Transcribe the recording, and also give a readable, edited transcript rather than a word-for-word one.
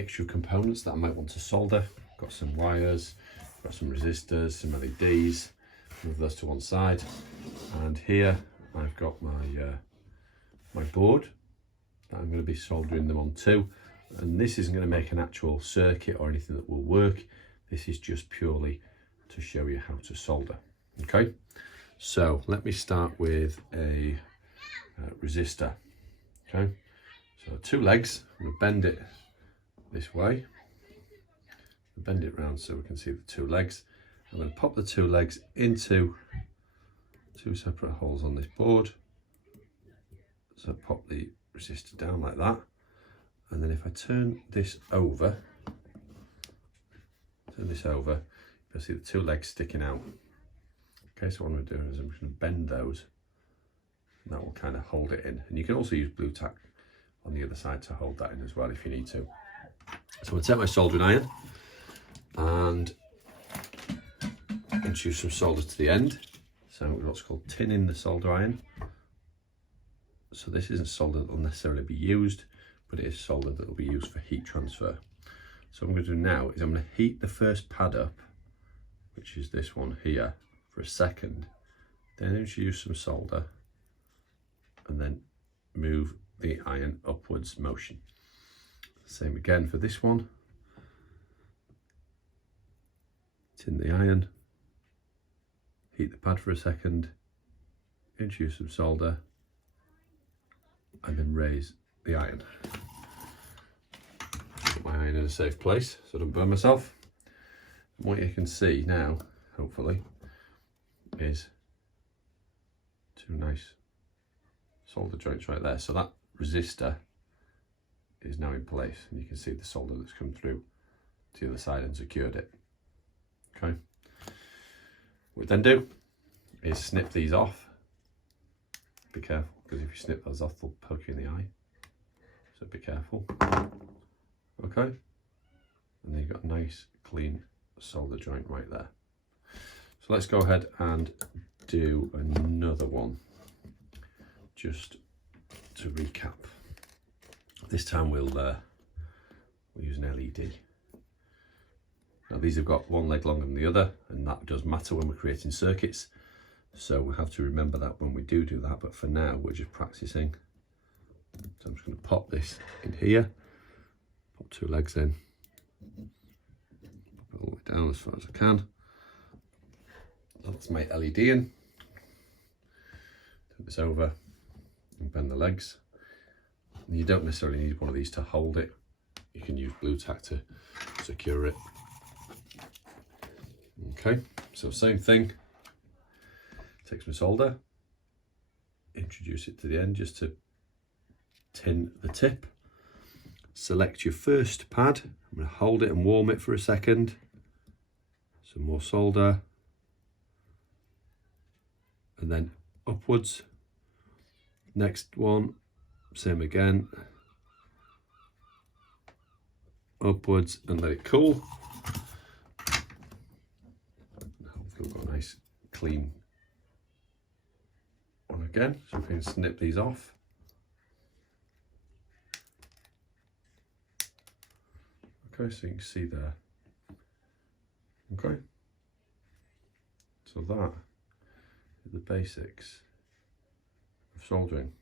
Extra components that I might want to solder. Got some wires, got some resistors, some LEDs. Move those to one side, and here I've got my my board that I'm going to be soldering them onto. And this isn't going to make an actual circuit or anything that will work. This is just purely to show you how to solder. Okay, so let me start with a resistor. Okay, so 2 legs. I'm going to bend it this way, bend it round so we can see the 2 legs. I'm going to pop the 2 legs into 2 separate holes on this board. So pop the resistor down like that, and then if I turn this over, you'll see the 2 legs sticking out. Okay, so what I'm doing is I'm just going to bend those, and that will kind of hold it in. And you can also use blue tack on the other side to hold that in as well if you need to. So I'm going to take my soldering iron and introduce some solder to the end. So what's called tinning the solder iron. So this isn't solder that will necessarily be used, but it is solder that will be used for heat transfer. So what I'm going to do now is I'm going to heat the first pad up, which is this one here, for a second, then introduce some solder, and then move the iron upwards motion. Same again for this one. Tin the iron, heat the pad for a second, introduce some solder, and then raise the iron. Put my iron in a safe place so I don't burn myself. And what you can see now, hopefully, is 2 nice solder joints right there. So that resistor is now in place, and you can see the solder that's come through to the other side and secured it. Okay. What we then do is snip these off. Be careful, because if you snip those off, they'll poke you in the eye. So be careful. Okay. And then you've got a nice clean solder joint right there. So let's go ahead and do another one, just to recap. This time we'll use an LED. Now these have got 1 leg longer than the other, and that does matter when we're creating circuits. So we have to remember that when we do that, but for now we're just practicing. So I'm just going to pop this in here, pop 2 legs in, pop it all the way down as far as I can. That's my LED in. Turn this over and bend the legs. And you don't necessarily need one of these to hold it. You can use blue tack to secure it. Okay, so same thing. Take some solder, introduce it to the end just to tin the tip. Select your first pad. I'm going to hold it and warm it for a second. Some more solder. And then upwards. Next one, same again. Upwards and let it cool. Hopefully we've got a nice clean one again, so we can snip these off. Okay, so you can see there. Okay, so that is the basics of soldering.